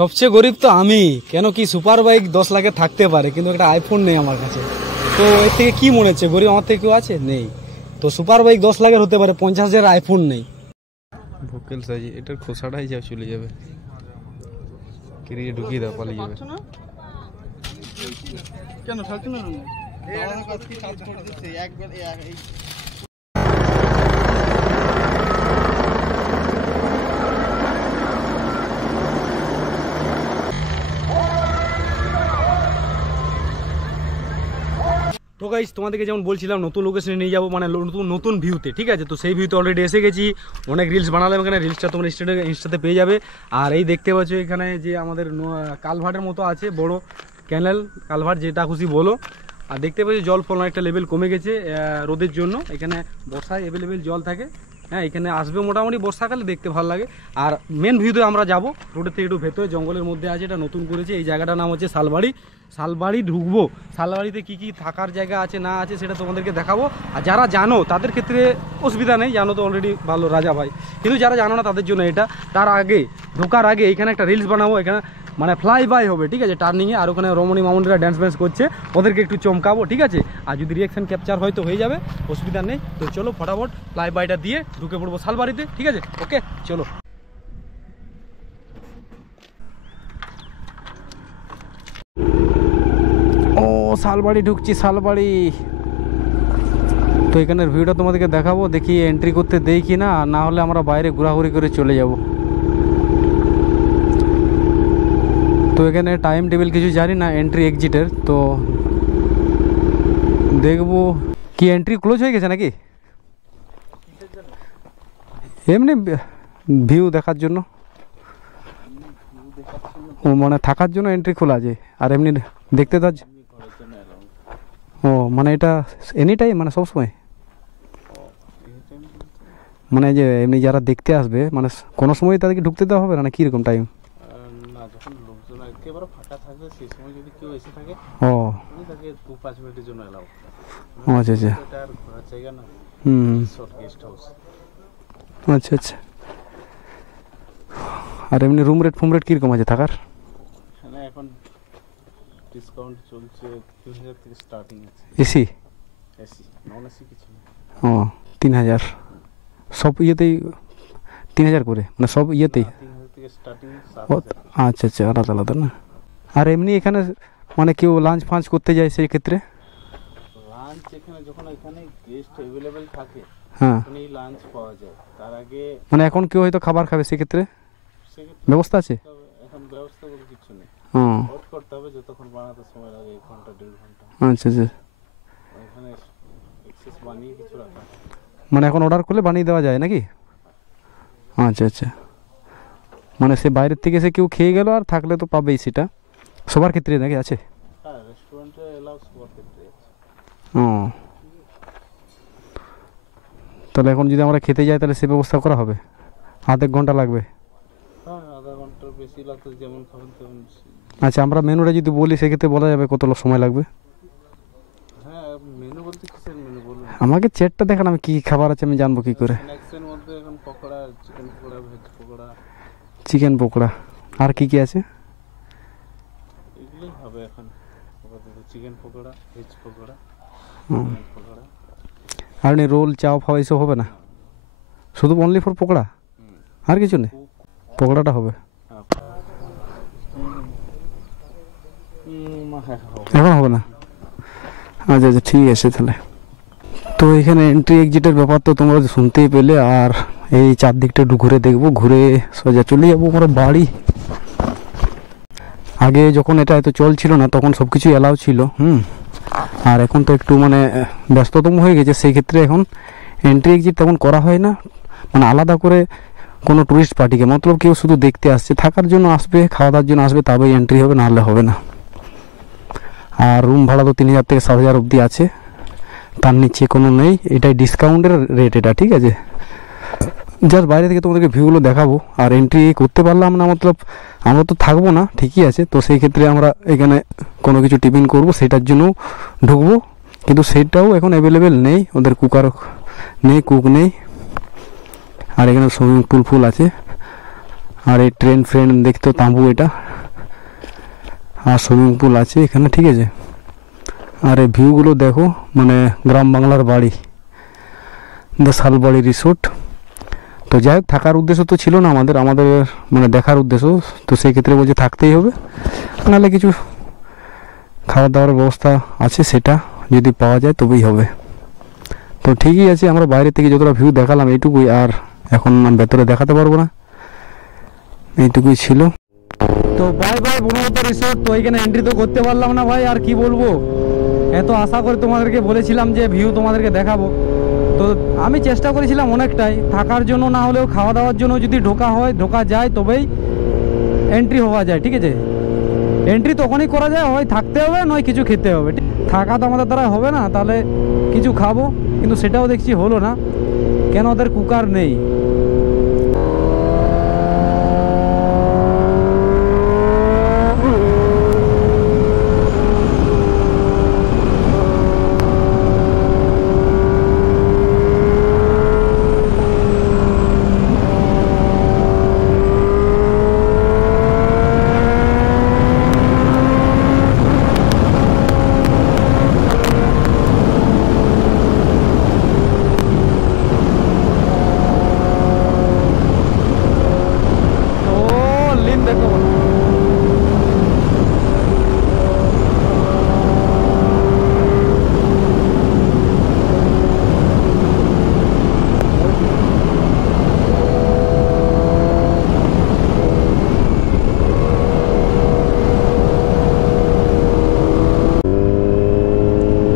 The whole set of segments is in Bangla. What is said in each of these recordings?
সবচেয়ে গরিব তো আমি, কেন কি সুপার বাইক 10 লাখে থাকতে পারে, কিন্তু একটা আইফোন নেই আমার কাছে। তো এর থেকে কি মনে হচ্ছে গরিব আমার থেকে কেউ আছে? নেই। তো সুপার বাইক 10 লাখের হতে পারে, 50,000 আইফোন নেই। ভোকেল সাইজ এটার খোসাটাই যা চলে যাবে, কেরিয়ে ঢুকিয়ে দাও, পালিয়ে যাবে। কেন সাথে না কাজ করে দিচ্ছে একবার এই তো গাইস, তোমাদেরকে যেমন বলছিলাম নতুন লোকেশনে নিয়ে যাবো, মানে নতুন ভিউতে, ঠিক আছে? তো সেই ভিউতে অলরেডি এসে গেছি। অনেক রিলস বানালাম এখানে, রিলসটা তোমরা ইনস্টাতে পেয়ে যাবে। আর এই দেখতে পাচ্ছ এখানে যে আমাদের কালভার্টের মতো আছে, বড় ক্যানেল কালভার্ট, যেটা খুশি বলো। আর দেখতে পাচ্ছি জল ফল অনেকটা লেভেল কমে গেছে রোদের জন্য। এখানে বর্ষায় অ্যাভেলেবেল জল থাকে। হ্যাঁ, এখানে আসবে মোটামুটি বর্ষাকালে, দেখতে ভালো লাগে। আর মেন ভিউতে আমরা যাব, রোডের থেকে একটু ভেতরে জঙ্গলের মধ্যে আছে, এটা নতুন করেছে। এই জায়গাটার নাম হচ্ছে শালবাড়ি। শালবাড়ি ঢুকবো, শালবাড়িতে কি কি থাকার জায়গা আছে না আছে সেটা তোমাদেরকে দেখাবো। আর যারা জানো তাদের ক্ষেত্রে অসুবিধা নেই, জানো তো অলরেডি ভালো রাজা ভাই। কিন্তু যারা জানো না তাদের জন্য এটা। তার আগে ঢোকার আগে এখানে একটা রিলস বানাবো, এখানে মানে ফ্লাই বাই হবে, ঠিক আছে? টার্নিংয়ে। আর ওখানে রমণী মামুনিরা ড্যান্স ফ্যান্স করছে, ওদেরকে একটু চমকাবো, ঠিক আছে? আর যদি রিয়াকশন ক্যাপচার হয় তো হয়ে যাবে, অসুবিধা নেই। তো চলো ফটাফট ফ্লাই বাইটা দিয়ে ঢুকে পড়বো শালবাড়িতে, ঠিক আছে? ওকে, চলো। ও শালবাড়ি ঢুকছি, শালবাড়ি। তো এখানের ভিউটা তোমাদেরকে দেখাবো, দেখি এন্ট্রি করতে দেই কি না, না হলে আমরা বাইরে ঘোরাঘুরি করে চলে যাব। তো এখানে টাইম টেবিল কিছু জানি না এন্ট্রি এক্সিটের, তো দেখবো কি এন্ট্রি ক্লোজ হয়ে গেছে নাকি এমনি ভিউ দেখার জন্য, ও মানে থাকার জন্য এন্ট্রি খোলা আছে, আর এমনি দেখতে তো। ও মানে এটা এনি টাইম, মানে সবসময়, মানে যে এমনি যারা দেখতে আসবে মানে কোনো সময় তাদেরকে ঢুকতে দেওয়া হবে না, কীরকম টাইম? না, যখন লোকজন একেবারে ফাঁকা থাকবে সেই সময় যদি কেউ এসে থাকে, ও তাকে 2-5 মিনিটের জন্য এলাও। আচ্ছা আচ্ছা, এটা আর ঘোরার জায়গা না, গেস্ট হাউস। আচ্ছা আচ্ছা। আর এমনি রুম রেট ফুম রেট কীরকম আছে থাকার? এখানে এখন ডিসকাউন্ট চলছে, 3000 থেকে স্টার্টিং আছে। এসি? এসি, নন এসি কিছু নেই। ও 3000 সব ইয়েতেই? 3000 করে মানে সব ইয়েতেই? 3000 থেকে স্টার্টিং। আচ্ছা আচ্ছা, আলাদা আলাদা না। আর এমনি এখানে মানে কেউ লাঞ্চ ফাঞ্চ করতে যায় সেই ক্ষেত্রে? লাঞ্চ এখানে যখন এখানে গেস্ট অ্যাভেলেবেল থাকে, হ্যাঁ, তখনই লাঞ্চ পাওয়া যায়। তার আগে মানে এখন কেউ হয়তো খাবার খাবে সেক্ষেত্রে ব্যবস্থা আছে? এখন ব্যবস্থা বলে কিছু নেই, হুম, ওয়েট করতে হবে যতক্ষণ বানাতে সময় লাগে, 1 ঘন্টা 1.5 ঘন্টা। আচ্ছা আচ্ছা। এখানে এক্সেস বানিয়ে কিছু রাখা, মানে এখন অর্ডার করলে বানিয়ে দেওয়া যায় নাকি? আচ্ছা আচ্ছা, মানে সে বাইরের থেকে এসে কেউ খেয়ে গেল আর থাকলে তো পাবেই, সেটা সবার ক্ষেত্রে নাকি আছে? হ্যাঁ, রেস্টুরেন্টে এলাও সবার ক্ষেত্রে আছে। ও, তাহলে এখন যদি আমরা খেতে যাই তাহলে সে ব্যবস্থা করা হবে? আধেক ঘন্টা লাগবে? হ্যাঁ, আধা ঘন্টার বেশি লাগতো, যেমন খাবেন তেমন। আচ্ছা, আমরা মেনুটা যদি বলি সেক্ষেত্রে বলা যাবে কত সময় লাগবে? হ্যাঁ, মেনু বলতে কিসের মেনু বলুন? আমাকে চেটটা দেখান, আমি কী খাবার আছে আমি জানবো কী করে? স্ন্যাক্সের মধ্যে এখন pakora, chicken pakora, veg pakora. Chicken pakora আর কি কি আছে? এগুলোই হবে এখন চিকেন পকোড়া, ভেজ পকোড়া, পকোড়া। আর এমনি রোল চাও ফাও এসব হবে না? শুধু অনলি ফর পকোড়া, আর কিছু নেই? পকোড়াটা হবে এখন, হবে না? আচ্ছা আচ্ছা, ঠিক আছে তাহলে। তো এখানে এন্ট্রি এক্সিটের ব্যাপার তো তোমরা শুনতেই পেলে। আর এই চারদিকটা একটু ঘুরে দেখবো, ঘুরে সোজা চলে যাবো আমার বাড়ি। আগে যখন এটা এত চল ছিল না তখন সব কিছু অ্যালাউ ছিল, আর এখন তো একটু মানে ব্যস্ততম হয়ে গেছে, সেই ক্ষেত্রে এখন এন্ট্রি এক্সিট তেমন করা হয় না, মানে আলাদা করে কোনো টুরিস্ট পার্টিকে, মতলব কেউ শুধু দেখতে আসছে, থাকার জন্য আসবে, খাওয়া দাওয়ার জন্য আসবে, তবেই এন্ট্রি হবে, নাহলে হবে না। আর রুম ভাড়া তো 3000 থেকে 7000 অবধি আছে, তার নিচে কোনো নেই। এটাই ডিসকাউন্টের রেট এটা, ঠিক আছে? জাস্ট বাইরে থেকে তোমাদেরকে ভিউগুলো দেখাবো। আর এন্ট্রি করতে পারলাম না, মতলব আমরা তো থাকবো না, ঠিকই আছে। তো সেই ক্ষেত্রে আমরা এখানে কোনো কিছু টিফিন করবো, সেটার জন্য ঢুকবো, কিন্তু সেটাও এখন অ্যাভেলেবেল নেই, ওদের কুকার নেই, কুক নেই। আর এখানে সুইমিং পুল ফুল আছে। আর এই ট্রেন ফ্রেন দেখতে তাঁবু, এটা আর সুইমিং পুল আছে এখানে, ঠিক আছে। আর এই ভিউগুলো দেখো, মানে গ্রাম বাংলার বাড়ি, দ্য শালবাড়ি রিসোর্ট। তো যাই হোক, থাকার উদ্দেশ্য তো ছিল না আমাদের মানে দেখার উদ্দেশ্য, তো সেই ক্ষেত্রে বলছে থাকতেই হবে, নাহলে কিছু খাওয়া দাওয়ার ব্যবস্থা আছে, সেটা যদি পাওয়া যায় তবেই হবে। তো ঠিকই আছে, আমরা বাইরে থেকে যতটা ভিউ দেখালাম এইটুকুই, আর এখন ভেতরে দেখাতে পারবো না, এইটুকুই ছিল। তো বাই বাই বনলতা রিসোর্ট। তো এখানে এন্ট্রি তো করতে পারলাম না ভাই, আর কি বলবো, এত আশা করে তোমাদেরকে বলেছিলাম যে ভিউ তোমাদেরকে দেখাবো। তো আমি চেষ্টা করেছিলাম অনেকটাই, থাকার জন্য না হলেও খাওয়া দাওয়ার জন্য যদি ঢোকা যায় তবেই এন্ট্রি হওয়া যায়, ঠিক আছে। এন্ট্রি তখনই করা যায়, হয় থাকতে হবে নয় কিছু খেতে হবে। থাকা তো আমাদের দ্বারা হবে না, তাহলে কিছু খাবো, কিন্তু সেটাও দেখছি হলো না, কেন ওদের কুকার নেই।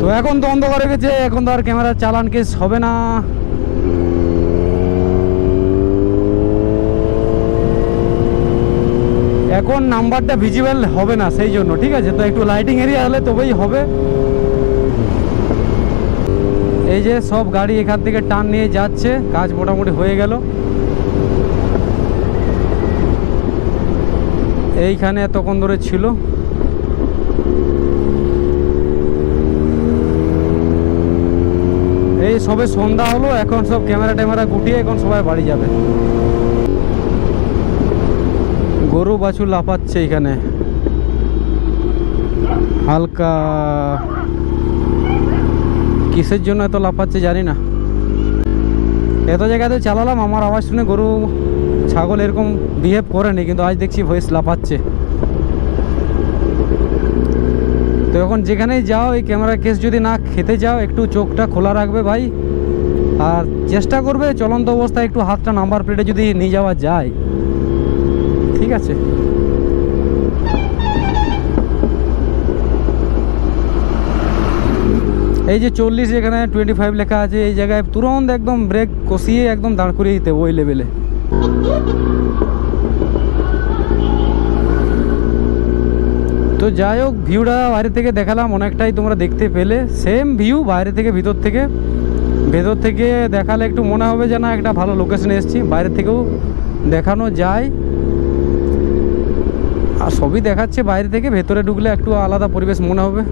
তো এখন তো অন্ধকার হয়ে গেছে, এখন তো আর ক্যামেরার চালান কেস হবে না। এখন নাম্বারটা ভিজিবল হবে না, সেই জন্য, ঠিক আছে। তো একটু লাইটিং এরিয়া হলে তবেই হবে। এই যে সব গাড়ি এখান থেকে টান নিয়ে যাচ্ছে, কাজ মোটামুটি হয়ে গেল। এইখানে এতক্ষণ ধরে ছিল। এই সবে সন্ধ্যা হলো, এখন সব ক্যামেরা ট্যামেরা গুটিয়ে এখন সবাই বাড়ি যাবে। গরু বাছুর লাফাচ্ছে এখানে হালকা, কিসের জন্য এত লাফাচ্ছে জানি না। এত জায়গাতে চালালাম, আমার আওয়াজ শুনে গরু ছাগল এরকম বিহেভ করেনি, কিন্তু আজ দেখছি ভয়েস লাফাচ্ছে। তো এখন যেখানেই যাও, এই ক্যামেরা কেস যদি না খেতে যাও, একটু চোখটা খোলা রাখবে ভাই, আর চেষ্টা করবে চলন্ত অবস্থায় একটু হাতটা নাম্বার প্লেটে যদি নিয়ে যাওয়া যায়, ঠিক আছে। এই যে 40 এখানে 25 লেখা আছে, এই জায়গায় তুরন্ত একদম ব্রেক কষিয়ে একদম দাঁড় করিয়ে দিতে ওই লেভেলে। তো যাই হোক, ভিউটা বাইরে থেকে দেখালাম, অনেকটাই তোমরা দেখতে পেলে। সেম ভিউ বাইরে থেকে ভেতর থেকে দেখালে একটু মনে হবে যে না একটা ভালো লোকেশনে এসেছি। বাইরে থেকেও দেখানো যায়, আর সবই দেখাচ্ছে বাইরে থেকে, ভেতরে ঢুকলে একটু আলাদা পরিবেশ মনে হবে।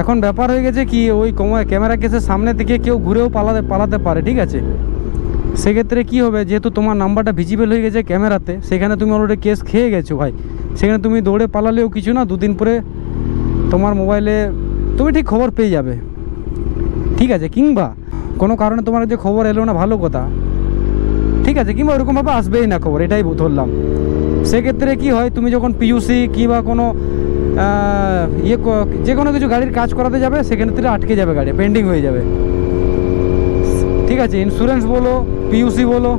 এখন ব্যাপার হয়ে গেছে কি, ওই ক্যামেরা কেসের সামনে থেকে কেউ ঘুরেও পালাতে পারে, ঠিক আছে। সেক্ষেত্রে কি হবে, যেহেতু তোমার নাম্বারটা ভিজিবল হয়ে গেছে ক্যামেরাতে, সেখানে তুমি অলরেডি কেস খেয়ে গেছো ভাই। সেখানে তুমি দৌড়ে পালালেও কিছু না, দুদিন পরে তোমার মোবাইলে তুমি ঠিক খবর পেয়ে যাবে, ঠিক আছে। কিংবা কোনো কারণে তোমার যে খবর এলো না, ভালো কথা, ঠিক আছে, কিংবা ওরকমভাবে আসবেই না খবর, এটাই ধরলাম। সেক্ষেত্রে কি হয়, তুমি যখন পিইউসি কিংবা কোনো যে কোনো কিছু গাড়ির কাজ করাতে যাবে, সেক্ষেত্রে আটকে যাবে, গাড়ি পেন্ডিং হয়ে যাবে, ঠিক আছে। ইন্স্যুরেন্স বলো, পিইউসি বলো,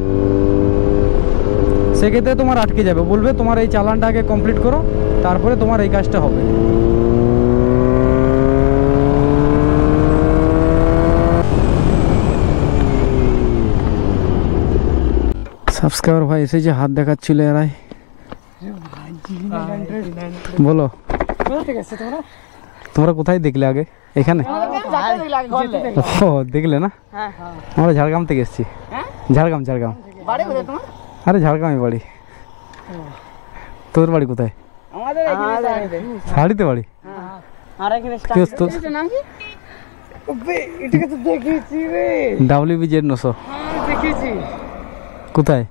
সেক্ষেত্রে তোমার আটকে যাবে, বলবে তোমার এই চালানটা আগে কমপ্লিট করো, তারপরে তোমার এই কাজটা হবে। সাবস্ক্রাইবার ভাই এসে যে হাত দেখাচ্ছিল এরাই, বলো তোমরা কোথায় দেখলে আগে? এখানে ও দেখলে না, আমরা ঝাড়গ্রাম থেকে এসেছি। ঝাড়গ্রাম আরে ঝাড়গ্রামে বাড়ি। তোর বাড়ি কোথায়? শাড়িতে বাড়ি। WBZ900 কোথায়?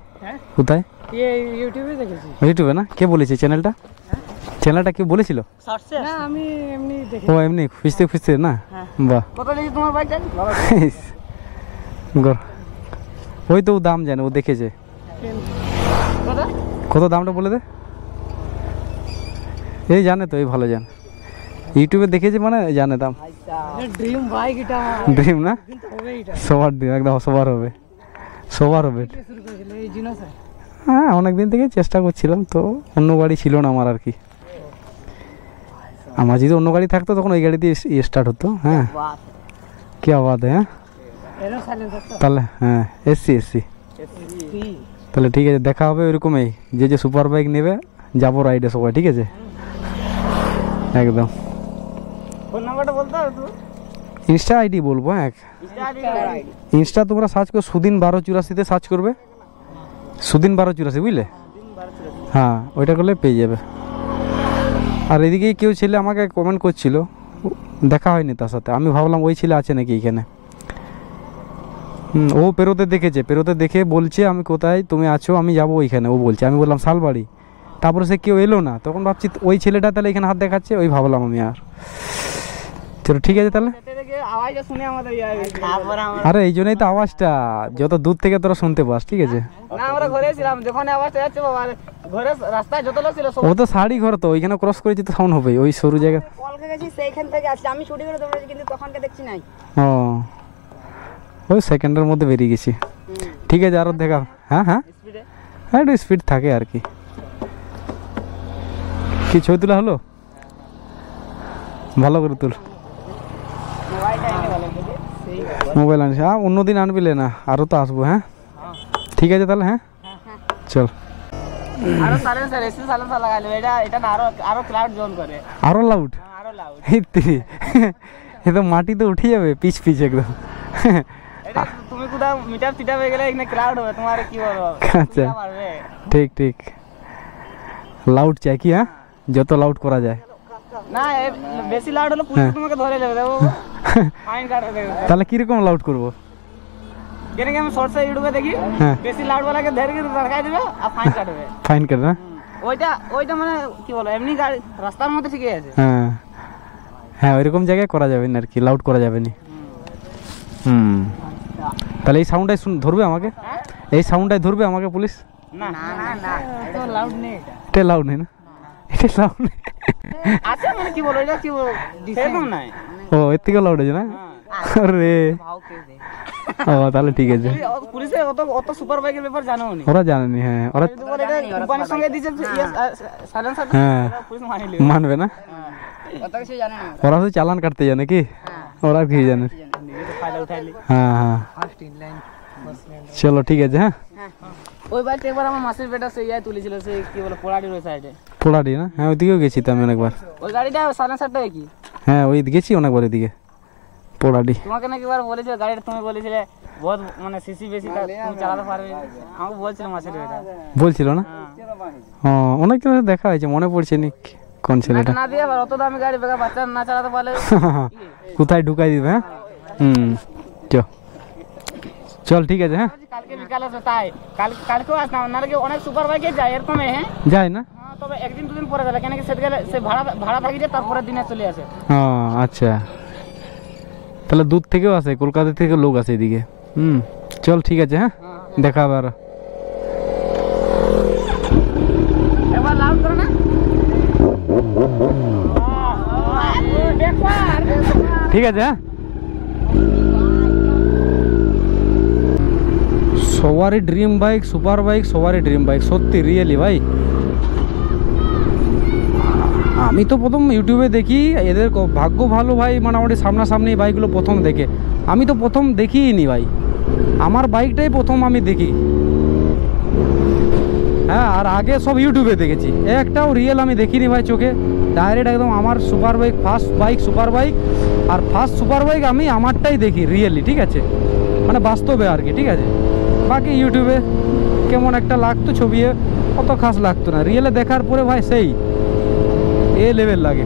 ইউটিউবে না? কে বলেছে চ্যানেলটা? চ্যানেলটা কেউ বলেছিল? না আমি এমনি দেখি। ও এমনি খুঁজতে খুঁজতে না? বাহ, কত লেগে তোমার বাইকটা? ওই তো ও দাম জানে, ও দেখেছে। কত? কত দামটা বলে দে। এই জানে তো, এই ভালো জানে, ইউটিউবে দেখেছে মানে জানে দাম। ড্রিম বাইক এটা ড্রিম না? কিন্তু হবে এটা। সবার ড্রিম, একদম সবার হবে, সবার হবে। শুরু করেছিল এই জিনিস। হ্যাঁ অনেকদিন থেকে চেষ্টা করছিলাম, তো অন্য গাড়ি ছিল না আমার আর কি। আমার যদি অন্য গাড়ি থাকতো তখন ওই গাড়ি দিয়ে স্টার্ট হতো। হ্যাঁ কি আওয়াজ, হ্যাঁ এরো সাইলেন্সার তো। তাহলে হ্যাঁ এসছি। তাহলে ঠিক আছে, দেখা হবে ওইরকমই। যে সুপার বাইক নেবে যাবো রাইডে সবাই, ঠিক আছে একদম। ফোন নাম্বারটা বলতে হবে তো? ইনস্টা আইডি বলবো। হ্যাঁ ইনস্টা তোমরা সার্চ করো সুদিন 1284-তে সার্চ করবে, সুদিন 1284 বুঝলে? হ্যাঁ ওইটা করলে পেয়ে যাবে। আর এদিকে কেউ ছেলে আমাকে কমেন্ট করছিল, দেখা হয়নি তার সাথে। আমি ভাবলাম ওই ছেলে আছে নাকি এখানে। ও পেরোতে দেখেছে, পেরোতে দেখে বলছে আমি কোথায় তুমি আছো, আমি যাবো ওইখানে। ও বলছে, আমি বললাম শালবাড়ি। তারপরে সে কেউ এলো না, তখন ভাবছি ওই ছেলেটা তাহলে এখানে হাত দেখাচ্ছে, ওই ভাবলাম আমি। আর চলো ঠিক আছে তাহলে। আওয়াজটা শুনে আমাদের আরে এই জন্যই তো আওয়াজটা, যত দূর থেকে তোরা শুনতে পাস, ঠিক আছে। না আমরা ঘরে ছিলাম, যখন আওয়াজটা যাচ্ছে বাবা ঘরে রাস্তায় যত লোক ছিল সব ও তো শাড়ি ঘর, তো ওইখানে ক্রস করেছি তো সাউন্ড হবেই, ওই সরু জায়গা। কলকে গেছি সেইখান থেকে আসছে, আমি শুটিং করে দৌড়েছি কিন্তু তখনকে দেখছি নাই। ও ওই সেকেন্ডের মধ্যে বেরিয়ে গেছি। ঠিক আছে আরও দেখা। হ্যাঁ হ্যাঁ স্পিডে হ্যাঁ একটু স্পিড থাকে আর কি। কি ছবি তোলা হলো? ভালো করে তুল, মোবাইলটা এনে ভালো করে সেই মোবাইল আনিস। হ্যাঁ অন্যদিন আনবিলে না, আরও তো আসবো। হ্যাঁ ঠিক আছে তাহলে। হ্যাঁ চল। আরো সাইলেন্সার এসি সাইলেন্সার লাগাইলো, এটা না আরো ক্লাউড জোন করে, আরও লাউড। আরো লাউড। এ তো মাটি তো উঠে যাবে পিচ পিচ একদম। এটা তুমি কোথাও মিটার ফিটা হয়ে গেলে এখানে ক্লাউড হবে, তোমার কি বলবো? আচ্ছা ঠিক ঠিক, লাউড চাই কি? হ্যাঁ যত লাউড করা যায়। না বেশি লাউড হলে পুলিশ তোমাকে ধরে নেবে, দেবো ফাইন কাটবে। তাহলে কিরকম লাউড করবো? কেন কি আমি শর্টসে ইউটিউবে দেখি, হ্যাঁ বেশি লাউড वाला के ধরে কিন্তু দেখাই দেবে আর ফাইন কাটবে। ফাইন করে না? ওইটা মানে কি বলো, এমনি গাড়ি রাস্তার মধ্যে ঠিকই আছে। হ্যাঁ হ্যাঁ ওইরকম জায়গায় করা যাবে না আর কি, লাউড করা যাবে না। হুম তাহলে এই সাউন্ডটাই ধরবে আমাকে, এই সাউন্ডটাই ধরবে আমাকে পুলিশ? না না না তো লাউড নেই এটা। এটা লাউড নেই না? এটা লাউড নেই আছে মানে কি বলো, এটা কি বলো সেরকম নাই। ও এর থেকে লাউড আছে না? আরে ও তাহলে ঠিক আছে। পুলিশে অত সুপার বাইকের ব্যাপার জানো নি? ওরা জানেনি। হ্যাঁ ওরা যদি বলে এটা কোম্পানির সঙ্গে দিছে সাইলেন্সার, হ্যাঁ পুলিশ মানে লিও মানবে না। অত কিছু জানে না, ওরা তো চালান কাটতে জানে কি, ওরা কি জানে। নিজে তো ফায়দা উঠাইলি। হ্যাঁ হ্যাঁ ফার্স্ট ইন লাইন চলো ঠিক আছে। হ্যাঁ ওই বাইকটা একবার আমার মাসির বেটা সেই তুলেছিল, সেই কি বলে পোড়াটির ওই সাইডে। পোড়াটি না? হ্যাঁ ওইদিকেও গেছি তো আমি অনেকবার। ওই গাড়িটা সাইলেন্সারটা কি? হ্যাঁ ওই গেছি অনেকবার ওইদিকে পোড়াটি। তোমাকে নাকি একবার বলেছিল গাড়িটা, তুমি বলেছিলে বহুত মানে সিসি বেশি তুমি চালাতে পারবে, আমাকে বলছিল মাসির বেটা। বলছিল না? ও অনেক জনের দেখা হয়েছে, মনে পড়ছে নি কোন ছেলেটা। না দিয়ে আবার অত দামি গাড়ি বেকার বাচ্চা না চালাতে পারলে কোথায় ঢুকাই দিবে। হ্যাঁ চল ঠিক আছে। হ্যাঁ কালকে বিকালে আসবে, তাই কালকেও আসলাম, নাহলে কি অনেক সুপার বাইকে যায় এরকমই। হ্যাঁ যায় না? তবে একদিন দুদিন পরে গেলে কেন কি সেদিকে সে ভাড়া থাকি যায়, তারপরে দিনে চলে আসে। ও আচ্ছা তাহলে দূর থেকেও আসে, কলকাতা থেকে লোক আসে এদিকে। চল ঠিক আছে। হ্যাঁ দেখা হবে আরো। একবার লাউড করো না। ঠিক আছে। হ্যাঁ সবারই ড্রিম বাইক, সুপার বাইক সবারই ড্রিম বাইক, সত্যি রিয়েলি ভাই। আমি তো প্রথম ইউটিউবে দেখি, এদের ভাগ্য ভালো ভাই, মোটামুটি সামনাসামনি বাইকগুলো প্রথম দেখে। আমি তো প্রথম দেখিই নি ভাই, আমার বাইকটাই প্রথম আমি দেখি। হ্যাঁ আর আগে সব ইউটিউবে দেখেছি, একটাও রিয়েল আমি দেখিনি ভাই চোখে। ডাইরেক্ট একদম আমার super bike, first bike super bike, আর ফার্স্ট সুপার বাইক আমি আমারটাই দেখি রিয়েলি, ঠিক আছে, মানে বাস্তবে আর কি, ঠিক আছে। বাকি ইউটিউবে কেমন একটা লাগতো ছবি, অত খাস লাগতো না। রিয়েলে দেখার পরে ভাই সেই এ লেভেল লাগে।